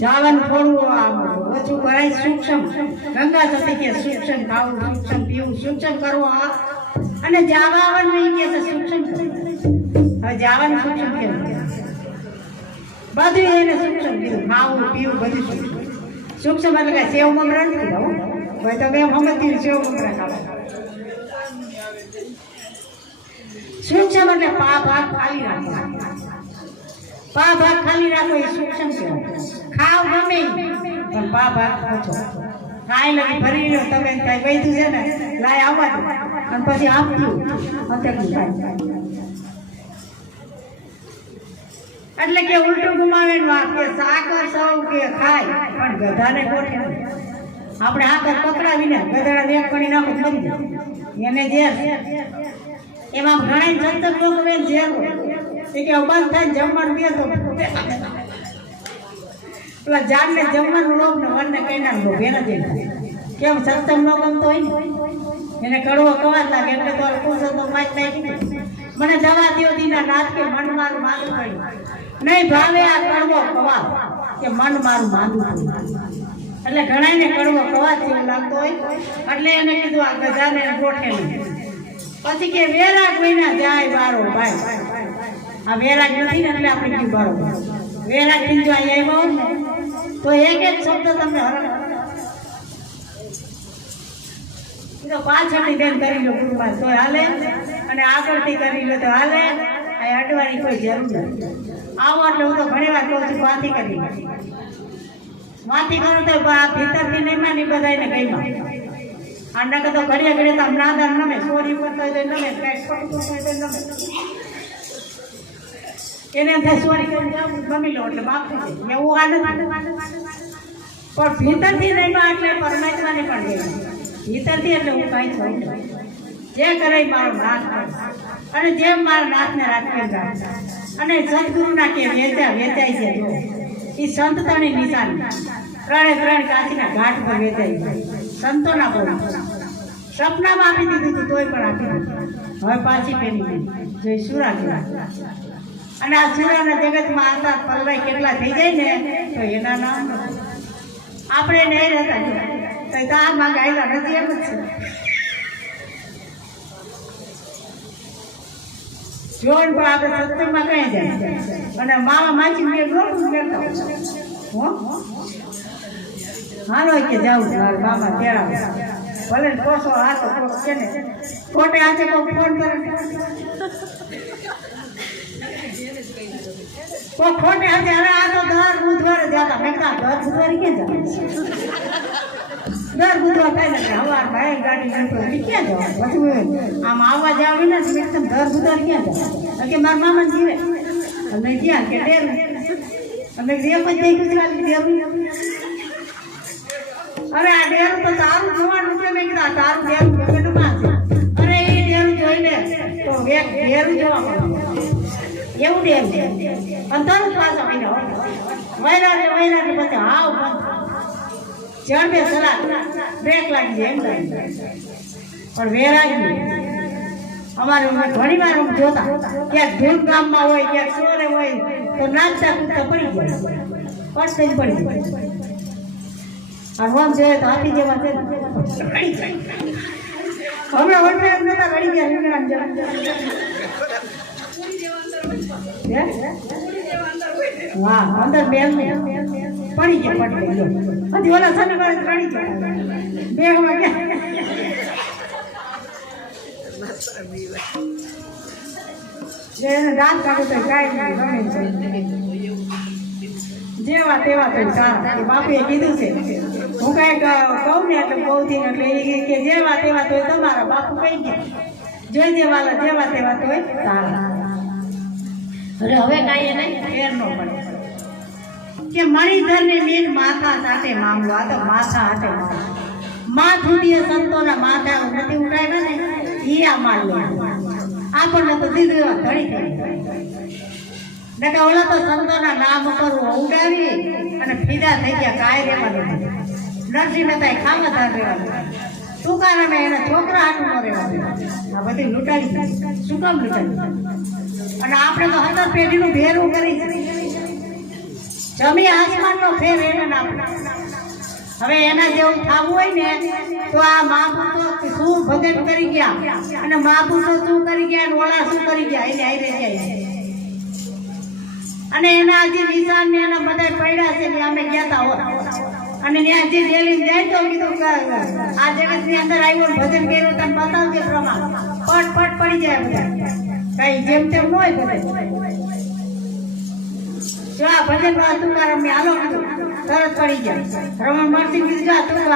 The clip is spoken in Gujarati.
જાવન ફોડવું ઓછું કરાય સૂક્ષ્મ. ગંગા થતી કે સૂક્ષ્મ, ખાવું સૂક્ષ્મ, પીવું સૂક્ષ્મ, કરવું આ. અને જાવાવન નહીં કે છે હવે જાવન સૂક્ષ્મ કેવું બધું એને સૂક્ષ્મ પીવું ખાવું, પીવું બધું સૂક્ષ્મ. સૂક્ષ્મ એટલે કે સેવ મમરા નથી ખાવું હોય તો મેં સમજતી સેવ મમરા ખાવા. સૂક્ષ્મ એટલે પાપ હાથ ખાલી રાખો પા ભાગ ખાલી રાખો, એ સૂક્ષ્મ કહેવાય ખાવ ગમે પણ પા ભાગ ઓછો કાંઈ નથી, ભરી લો તમે કાંઈ વૈધું છે ને, લાય આવવા દો. અને પછી આપતું અત્યારનું એટલે કે ઉલટું ગુમાવે વાત કે સાકર સૌ કે ખાય. પણ ગધાને કોઠે. આપણે હાકર પકડાવીને ગધાડા પડી નાખો તો એને ઝેર એમાં ઘણા જંતર લોકો ઝેર એ કે થાય જમવાનું બે તો પેલા જાનને જમવાનું લોભ ને મનને કઈ ના લોભ, એના જેવું. કેમ સત્સંગ ન ગમતો હોય એને કડવો કવાજ લાગે એટલે તો પુરુષો તો માચ લાગી મને દવા દ્યો દીના નાથ કે મન મારું માથું પડ્યું નહીં ભાવે આ કડવો કવા કે મન મારું પડ્યું એટલે ઘણાને કડવો કવા જેવો લાગતો હોય. એટલે એને કીધું આ ગજાને ગોઠેલું. પછી કે વેરા મહિના જાય બારો ભાઈ. આ વેરાગ નથી ને એટલે આપણે કીધું બારો વેરાગથી જો અહીંયા આવ્યો ને, તો એક એક શબ્દ તમને હરણ તો પાછળથી બેન કરી લો ગુરુમાં તો હાલે. અને આગળથી કરી લો તો હાલે. અહીં અડવાની કોઈ જરૂર નથી. આવો એટલે હું તો ઘણી વાર કહું છું, વાતી કરી વાતી કરું તો આ ભીતરથી નહીં માની બધાને ગઈ આ નકર તો ઘડિયા ઘડીએ તો હમણાં નમે ચોરી ઉપર તો નમે ખોટું હોય તો નમે. એને એમ થાય સોરી કરીને ગમી લો એટલે માફ થઈ જાય એવું આનંદ પણ ભીતરથી નહીં એટલે પરમાત્માને પણ દેવા ભીતરથી એટલે હું કાંઈ થયું. જે કરે મારો નાથ અને જેમ મારા નાથને રાખે રાખે. અને સદગુરુના કે વેચાય વેચાય છે એ સંતતાની નિશાની. ત્રણે ત્રણ કાચીના ઘાટ પર વેચાય સંતોના બોલ સપનામાં આપી દીધું તોય પણ આપી દીધું. હવે પાછી પેલી દીધી જો એ સુરા કહેવાય. અને આ સુરાના જગતમાં આતા પલ્લાય કેટલા થઈ જાય ને, તો એના નામ આપણે નહીં રહેતા તો તો આ માં ગાયલા નથી, એમ જ છે. જોન પણ આપણે સત્સંગમાં કઈ જાય અને મામા માછી મેં ગોળું કરતા. હો? હાલો કે જાઉં મારા મામા તેડાવે ભલે કોસો હાથો કોક છે ને. ખોટે હાથે કોક ફોન કરે કોક ખોટે હાથે હવે આ તો દર બુધવારે જતા મેં કીધું દર બુધવારે ક્યાં જવાનું દર બુધવાર કઈ નથી હવાર ભાઈ ગાડી એટલે ક્યાં જવાનું પછી આમ આવવા જાવ ને તો મેં કીધું, દર બુધવાર ક્યાં જવાનું કે મારા મામા જીવે. અમે ક્યાં કે ડેરું અમે જે પછી ગયું ગુજરાતી અરે આ ડેરું તો તારું જોવાનું છે. મેં કીધા તારું ડેરું પેટમાં છે? અરે એ ડેરું જોઈને તો એક ડેરું જોવા મળે. એવું એમ છે. અને તરત પાછા મહિના વૈરા ને વૈરા ને પછી હાવ જણ બે સલાહ. બ્રેક લાગી જાય એમ પણ વેરાય અમારે અમે ઘણી વાર જોતા. ક્યાંક ધૂળ ગામમાં હોય, ક્યાંક સોરે હોય, તો નાચતા કૂદતા પડી જાય. પડશે જ પડી જાય. આ રોમ જોઈએ તો હાથી જેવા છે. હમણાં વનરાજ નતા, રડી ગયા. હે? વાહ, અંદર બેન પડી ગયા, પડી ઓલા સને કરે રડી ગયા. બે નહીં જેવા તેવા તો એ બાપુએ કીધું છે. હું કાંઈક કહું ને એટલે કહું છું એટલે એ કે જેવા તેવા તો તમારા બાપુ કઈ ગયા. જોઈ દેવાલા જેવા તેવા તો તારા. અરે હવે કાંઈ એને ફેર કે મણિધર ને લીન માથા સાથે મામલો, આ તો માથા હાથે મામલો. માથું દીએ સંતોના માથા નથી ઉડાવ્યા ને? ઈ આ માલ્યો આપણને તો દીધું એવા ધડી થઈ નકા ઓલા તો સંતોના નામ ઉપર ઉડાવી અને ફીદા થઈ ગયા, કાંઈ રહેવાનું નરસિંહ મહેતા ખામા ધાર રહેવાનું તુકારામે એના છોકરા હાટું મરે આ બધી લૂંટાડી શું કામ લૂંટાડી અને આપણે તો હતર પેઢીનું ભેરું કરી. જમી આસમાનનો ફેર એને હવે એના જેવું થવું હોય ને, તો આ મહાપુરુષો શું ભજન કરી ગયા? અને મહાપુરુષો શું કરી ગયા? અને ઓલા શું કરી ગયા? એને હારે જાય અને એના જે નિશાન ને એના બધા પડ્યા છે ને અમે ગયા તા હોત. અને ત્યાં જે ડેલી જાય તો કીધું આ જગતની અંદર આવ્યો ભજન કર્યું તને બતાવજે પ્રમાણ. પટ પટ પડી જાય બધા. કઈ જેમ તેમ હોય બધે જો આ ભજનમાં તું ને મેં આલો તરત પડી જાય રમણ મળતી કીધું, જા, તું તો